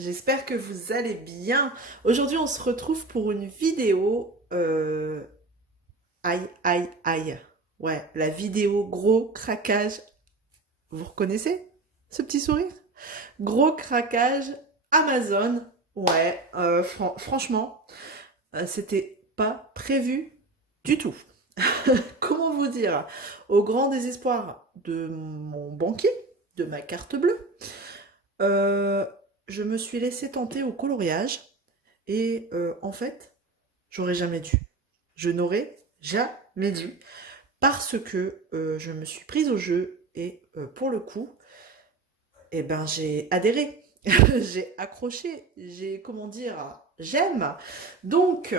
j'espère que vous allez bien. Aujourd'hui, on se retrouve pour une vidéo... Aïe, aïe, aïe. Ouais, la vidéo gros craquage. Vous reconnaissez ce petit sourire? Gros craquage Amazon. Ouais, franchement, c'était pas prévu du tout. Comment vous dire? Au grand désespoir de mon banquier, de ma carte bleue, euh, je me suis laissée tenter au coloriage et en fait, j'aurais jamais dû. Je n'aurais jamais dû parce que je me suis prise au jeu et pour le coup, eh ben, j'ai adhéré, j'ai accroché, j'ai, comment dire, j'aime. Donc,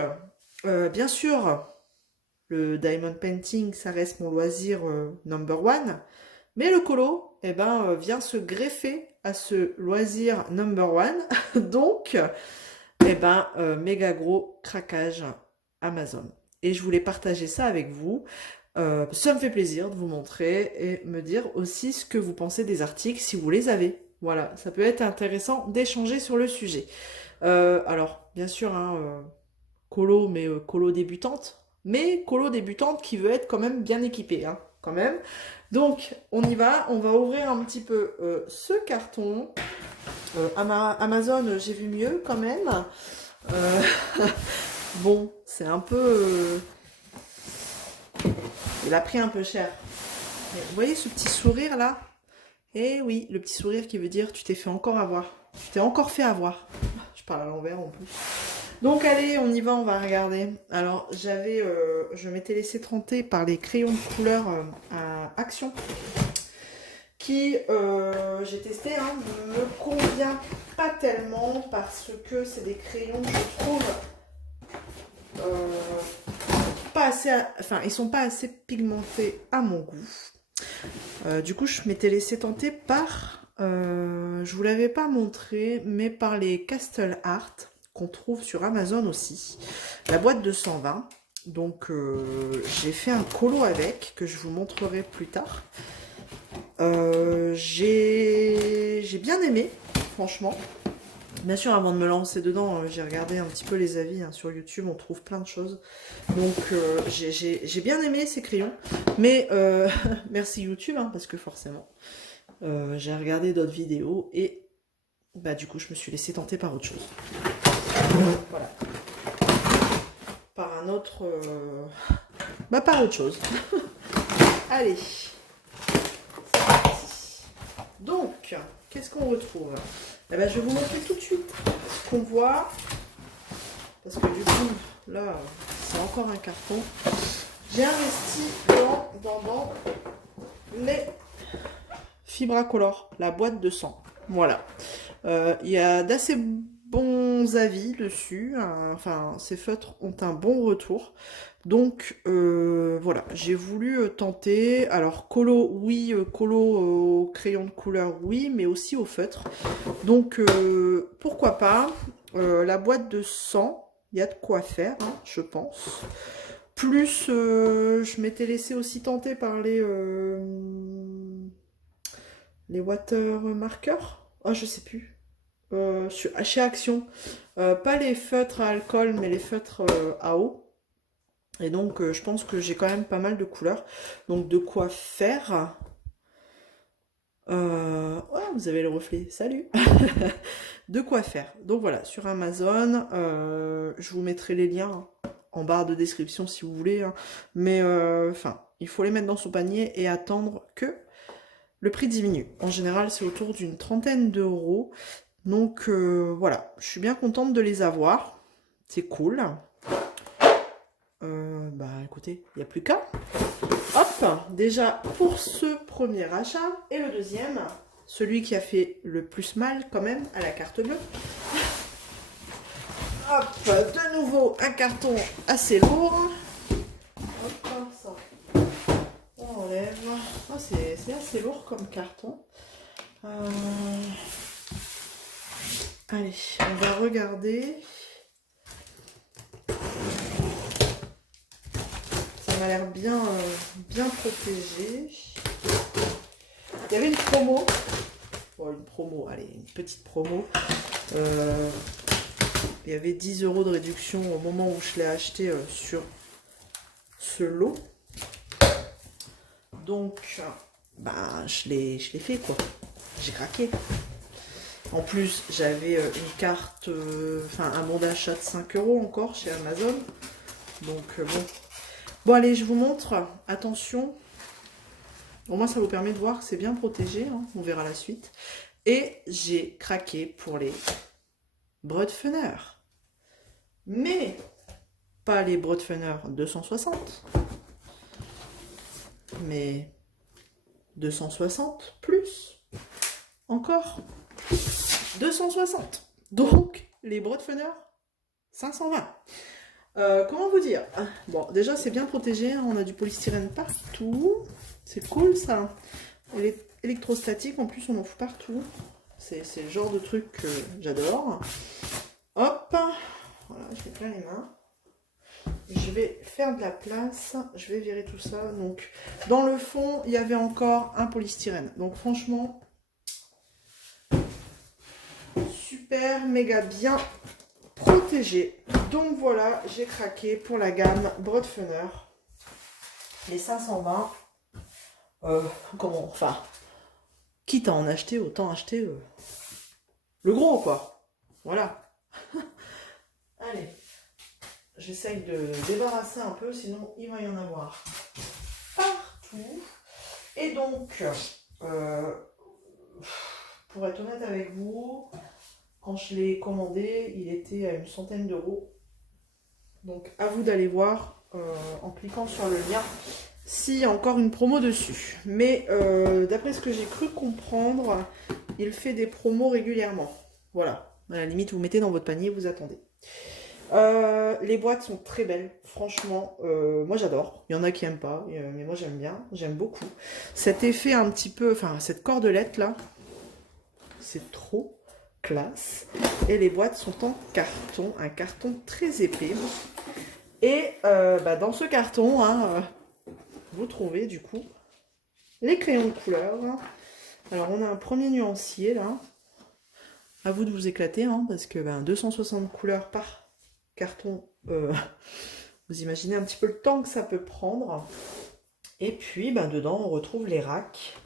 bien sûr, le diamond painting, ça reste mon loisir number one. Mais le colo, eh ben, vient se greffer à ce loisir number one. Donc, eh ben, méga gros craquage Amazon. Et je voulais partager ça avec vous. Ça me fait plaisir de vous montrer et me dire aussi ce que vous pensez des articles si vous les avez. Voilà, ça peut être intéressant d'échanger sur le sujet. Alors, bien sûr, hein, colo, mais colo débutante. Mais colo débutante qui veut être quand même bien équipée, hein, quand même. Donc, on y va. On va ouvrir un petit peu ce carton. Amazon, j'ai vu mieux quand même. Euh, bon, c'est un peu... il a pris un peu cher. Mais vous voyez ce petit sourire là? Eh oui, le petit sourire qui veut dire tu t'es fait encore avoir. Tu t'es encore fait avoir. Je parle à l'envers en plus. Donc allez, on y va, on va regarder. Alors je m'étais laissé tenter par les crayons de couleur à Action qui, j'ai testé, hein, ne me convient pas tellement parce que c'est des crayons que je trouve pas assez, enfin ils sont pas assez pigmentés à mon goût. Du coup, je m'étais laissé tenter par, je vous l'avais pas montré, mais par les Castle Art qu'on trouve sur Amazon aussi. La boîte de 120. Donc, j'ai fait un colo avec que je vous montrerai plus tard. J'ai bien aimé, franchement. Bien sûr, avant de me lancer dedans, j'ai regardé un petit peu les avis hein, sur YouTube, on trouve plein de choses. Donc, j'ai bien aimé ces crayons. Mais, merci YouTube, hein, parce que forcément, j'ai regardé d'autres vidéos et bah, du coup, je me suis laissé tenter par autre chose. Voilà. Par un autre... bah, par autre chose. Allez. Donc, qu'est-ce qu'on retrouve? Eh ben, je vais vous montrer tout de suite ce qu'on voit. Parce que du coup, là, c'est encore un carton. J'ai investi dans les Fibracolor, la boîte de 100. Voilà. Il y a d'assez bons avis dessus. Enfin, ces feutres ont un bon retour. Donc, voilà, j'ai voulu tenter. Alors, colo, oui, colo au crayon de couleur, oui, mais aussi au feutre. Donc, pourquoi pas. La boîte de 100, il y a de quoi faire, hein, je pense. Plus, je m'étais laissé aussi tenter par les watermarkers. Ah, je sais plus. Chez Action. Pas les feutres à alcool, mais les feutres à eau. Et donc, je pense que j'ai quand même pas mal de couleurs. Donc, de quoi faire. Ouais, vous avez le reflet. Salut. De quoi faire. Donc, voilà, sur Amazon. Je vous mettrai les liens en barre de description si vous voulez. Hein. Mais, enfin, il faut les mettre dans son panier et attendre que le prix diminue. En général, c'est autour d'une trentaine d'euros. Donc, voilà, je suis bien contente de les avoir. C'est cool. Bah écoutez, il n'y a plus qu'à. Hop, déjà pour ce premier achat. Et le deuxième, celui qui a fait le plus mal quand même à la carte bleue. Hop, de nouveau un carton assez lourd. Hop, ça. On enlève. Oh, c'est assez lourd comme carton. Allez, on va regarder. Ça m'a l'air bien, bien protégé. Il y avait une promo. Bon, une promo, allez, une petite promo. Il y avait 10 € de réduction au moment où je l'ai acheté sur ce lot. Donc, bah, je l'ai fait, quoi. J'ai craqué. En plus, j'avais une carte, un bon d'achat de 5 € encore chez Amazon. Donc, bon. Bon, allez, je vous montre. Attention. Au moins, ça vous permet de voir que c'est bien protégé. Hein. On verra la suite. Et j'ai craqué pour les Broadfunner. Mais pas les Broadfunner 260. Mais 260 plus. Encore 260. Donc, les Broadfunner 520. Comment vous dire? Bon, déjà, c'est bien protégé. Hein, on a du polystyrène partout. C'est cool, ça. Elle est électrostatique. En plus, on en fout partout. C'est le genre de truc que j'adore. Hop. Voilà, je mets plein les mains. Je vais faire de la place. Je vais virer tout ça. Donc, dans le fond, il y avait encore un polystyrène. Donc, franchement, super, méga bien protégé. Donc voilà, j'ai craqué pour la gamme Broadfunner. Les 520. Quitte à en acheter, autant acheter le gros, quoi. Voilà. Allez. J'essaye de débarrasser un peu, sinon il va y en avoir partout. Et donc, pour être honnête avec vous, quand je l'ai commandé, il était à une centaine d'euros. Donc à vous d'aller voir en cliquant sur le lien s'il y a encore une promo dessus. Mais d'après ce que j'ai cru comprendre, il fait des promos régulièrement. Voilà, à la limite vous mettez dans votre panier, vous attendez. Les boîtes sont très belles, franchement, moi j'adore. Il y en a qui aiment pas, mais moi j'aime bien, j'aime beaucoup. Cet effet un petit peu, cette cordelette là, c'est trop classe. Et les boîtes sont en carton, un carton très épais. Et dans ce carton, hein, vous trouvez du coup les crayons de couleur. Alors on a un premier nuancier là. À vous de vous éclater, hein, parce que 260 couleurs par carton, vous imaginez un petit peu le temps que ça peut prendre. Et puis dedans on retrouve les racks.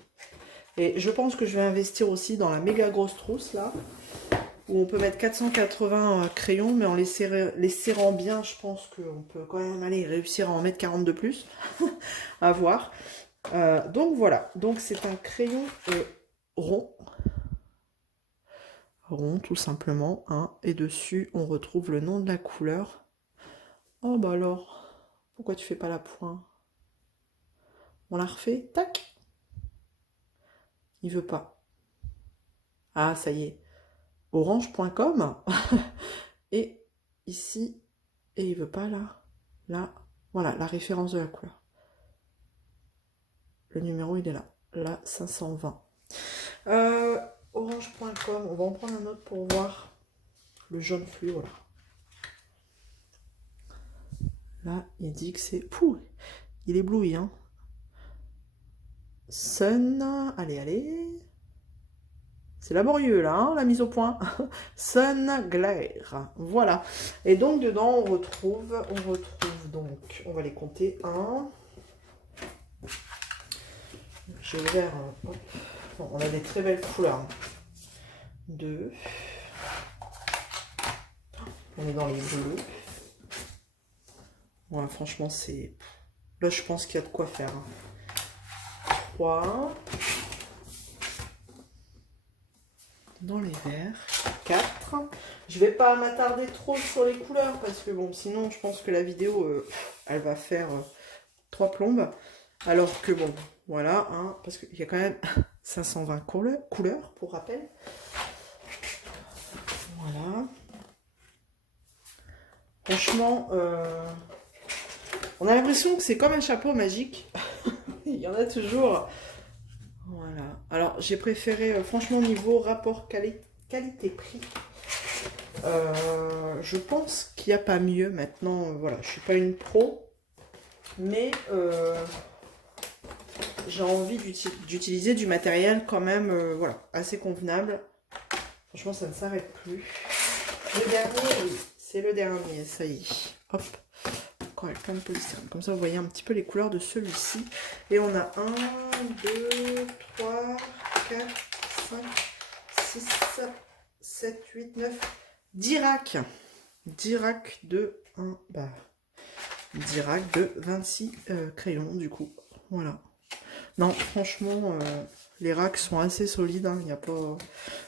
Et je pense que je vais investir aussi dans la méga grosse trousse là, où on peut mettre 480 crayons, mais en les serrant bien, je pense qu'on peut quand même réussir à en mettre 40 de plus. À voir. Donc voilà, donc c'est un crayon rond. Rond tout simplement, hein. Et dessus on retrouve le nom de la couleur. Oh bah alors, pourquoi tu fais pas la pointe? On la refait, tac. Il veut pas. Ah ça y est, orange.com. Et ici, et il veut pas là, voilà la référence de la couleur. Le numéro il est là 520. Orange.com, on va en prendre un autre pour voir le jaune fluo là. Là, il dit que c'est... Pouh, il éblouit, hein. Sun, allez. C'est laborieux, là, hein, la mise au point. Sun Glare, voilà. Et donc, dedans, on retrouve donc, on va les compter. 1. J'ai ouvert... Bon, on a des très belles couleurs. 2. On est dans les bleus. Ouais, franchement, c'est... Là, je pense qu'il y a de quoi faire. 3. Dans les verts. 4. Je vais pas m'attarder trop sur les couleurs parce que bon, sinon, je pense que la vidéo, elle va faire 3 plombes. Alors que bon, voilà, hein, parce qu'il y a quand même 520 couleurs, pour rappel. Voilà. Franchement, on a l'impression que c'est comme un chapeau magique. Il y en a toujours. Voilà. Alors, j'ai préféré, franchement, niveau rapport qualité-prix, je pense qu'il n'y a pas mieux. Maintenant, voilà, je suis pas une pro, mais j'ai envie d'utiliser du matériel quand même, voilà, assez convenable. Franchement, ça ne s'arrête plus. Le dernier, oui, c'est le dernier, ça y est. Hop, encore avec plein de polystyrène. Comme ça, vous voyez un petit peu les couleurs de celui-ci. Et on a 1, 2, 3, 4, 5, 6, 7, 8, 9, 10 racks. 10 racks de 10 racks de 26 crayons, du coup. Voilà. Non, franchement, les racks sont assez solides. Hein, y a pas...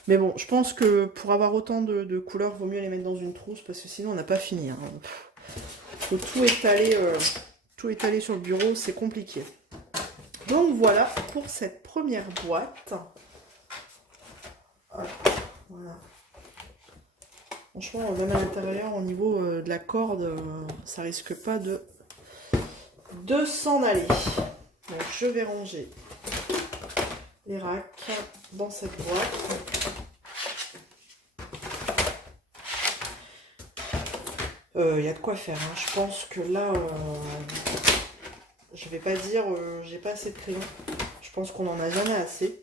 Mais bon, je pense que pour avoir autant de couleurs, vaut mieux les mettre dans une trousse parce que sinon on n'a pas fini. Hein. Faut tout étaler sur le bureau, c'est compliqué. Donc voilà pour cette première boîte. Voilà. Franchement, même à l'intérieur, au niveau de la corde, ça risque pas de s'en aller. Donc je vais ranger les racks dans cette boîte. Il y a de quoi faire. Hein. Je pense que là, je vais pas dire j'ai pas assez de crayons. Je pense qu'on en a jamais assez.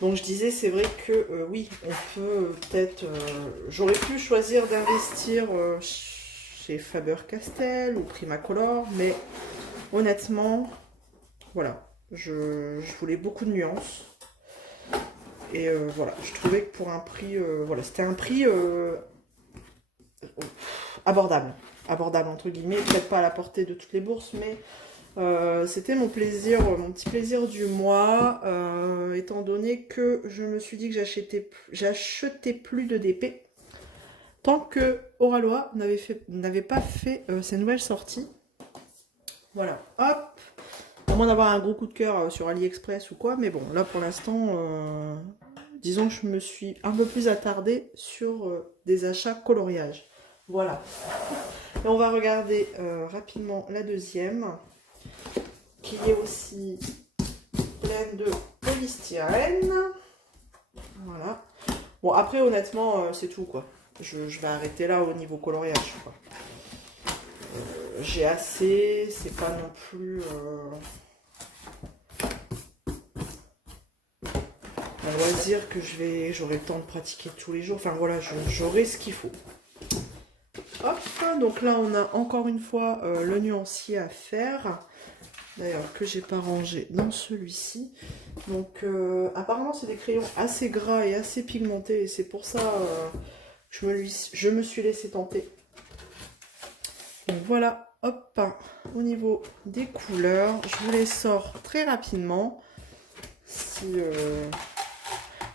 Donc je disais, c'est vrai que oui, on peut peut-être... j'aurais pu choisir d'investir chez Faber-Castell ou Primacolor, mais honnêtement, voilà, je voulais beaucoup de nuances. Et voilà, je trouvais que pour un prix... voilà, c'était un prix abordable. Abordable entre guillemets, peut-être pas à la portée de toutes les bourses, mais... c'était mon plaisir, mon petit plaisir du mois, étant donné que je me suis dit que j'achetais plus de DP tant que Oralois n'avait pas fait ses nouvelles sorties. Voilà, hop, à moins d'avoir un gros coup de cœur sur AliExpress ou quoi, mais bon, là pour l'instant, disons que je me suis un peu plus attardée sur des achats coloriage. Voilà. Et on va regarder rapidement la deuxième, qui est aussi pleine de polystyrène. Voilà. Bon, après, honnêtement, c'est tout, quoi. Je vais arrêter là au niveau coloriage, quoi. J'ai assez, c'est pas non plus... un loisir que j'aurai le temps de pratiquer tous les jours. Enfin, voilà, j'aurai ce qu'il faut. Hop, donc là, on a encore une fois le nuancier à faire. D'ailleurs, que j'ai pas rangé dans celui-ci. Donc, apparemment, c'est des crayons assez gras et assez pigmentés. Et c'est pour ça que je me suis laissé tenter. Donc, voilà. Hop. Au niveau des couleurs, je vous les sors très rapidement.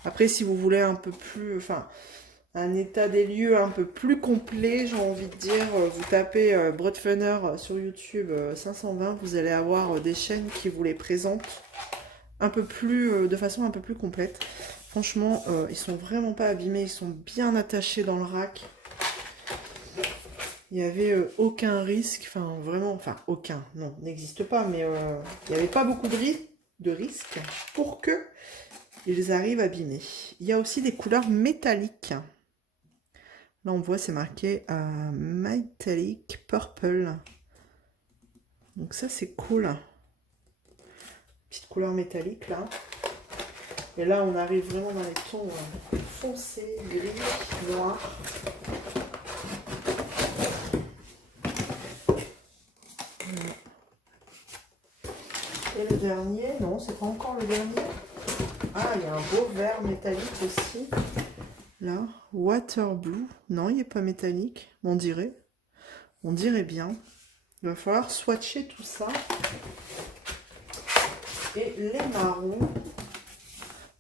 Après, si vous voulez un peu plus... Enfin, un état des lieux un peu plus complet, j'ai envie de dire, vous tapez Brutfunner sur YouTube 520, vous allez avoir des chaînes qui vous les présentent un peu plus, de façon un peu plus complète. Franchement, ils sont vraiment pas abîmés, ils sont bien attachés dans le rack. Il n'y avait aucun risque, enfin vraiment, enfin aucun, non, n'existe pas, mais il n'y avait pas beaucoup de risques pour que ils arrivent abîmés. Il y a aussi des couleurs métalliques. Là, on voit, c'est marqué Metallic Purple. Donc ça, c'est cool. Petite couleur métallique, là. Et là, on arrive vraiment dans les tons foncés, gris, noir. Et le dernier, non, c'est pas encore le dernier. Ah, il y a un beau vert métallique aussi. Là, Water Blue. Non, il n'est pas métallique. On dirait. On dirait bien. Il va falloir swatcher tout ça. Et les marrons.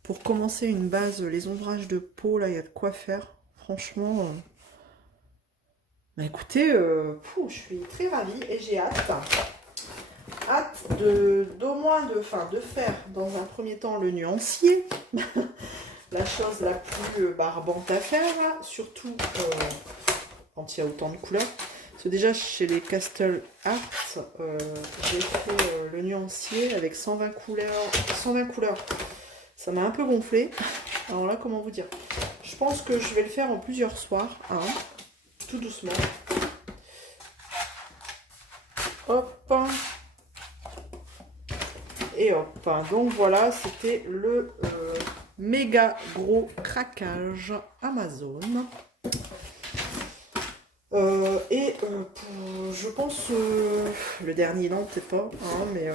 Pour commencer une base, les ombrages de peau, là, il y a de quoi faire. Franchement. Bah écoutez, je suis très ravie et j'ai hâte. Hâte d'au moins de faire dans un premier temps le nuancier. La chose la plus barbante à faire, là, surtout quand il y a autant de couleurs. Parce que déjà, chez les Castle Art, j'ai fait le nuancier avec 120 couleurs. 120 couleurs. Ça m'a un peu gonflé. Alors là, comment vous dire? Je pense que je vais le faire en plusieurs soirs. Hein, tout doucement. Hop. Et hop. Donc voilà, c'était le méga gros craquage Amazon. Je pense le dernier, non, peut-être pas, hein, mais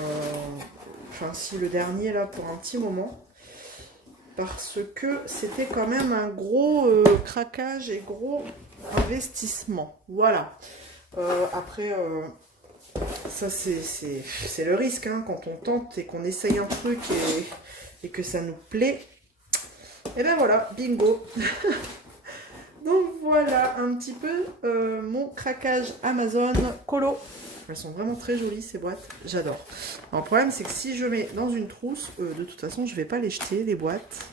enfin si, le dernier là pour un petit moment, parce que c'était quand même un gros craquage et gros investissement. Voilà. Après, ça c'est le risque, hein, quand on tente et qu'on essaye un truc et que ça nous plaît. Et ben voilà, bingo. Donc voilà un petit peu mon craquage Amazon colo. Elles sont vraiment très jolies ces boîtes, j'adore. Alors, le problème c'est que si je mets dans une trousse, de toute façon je vais pas les jeter les boîtes.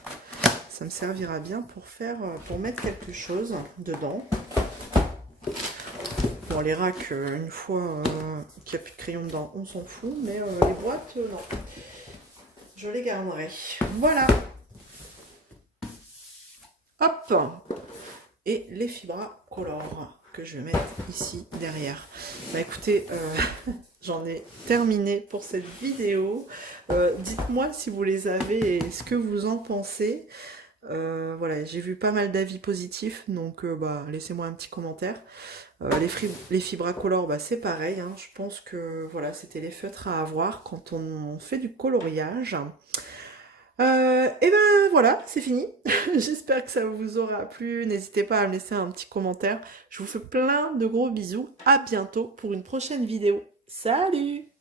Ça me servira bien pour faire, pour mettre quelque chose dedans. Bon, les racks, une fois qu'il n'y a plus de crayon dedans, on s'en fout, mais les boîtes, non. Je les garderai. Voilà. Hop. Et les fibras color que je vais mettre ici derrière. Bah écoutez, j'en ai terminé pour cette vidéo. Dites-moi si vous les avez et ce que vous en pensez. Voilà, j'ai vu pas mal d'avis positifs, donc bah, laissez-moi un petit commentaire. Les fibras color, bah, c'est pareil, hein. Je pense que voilà, c'était les feutres à avoir quand on fait du coloriage. Et ben voilà, c'est fini. J'espère que ça vous aura plu. N'hésitez pas à me laisser un petit commentaire. Je vous fais plein de gros bisous. À bientôt pour une prochaine vidéo. Salut!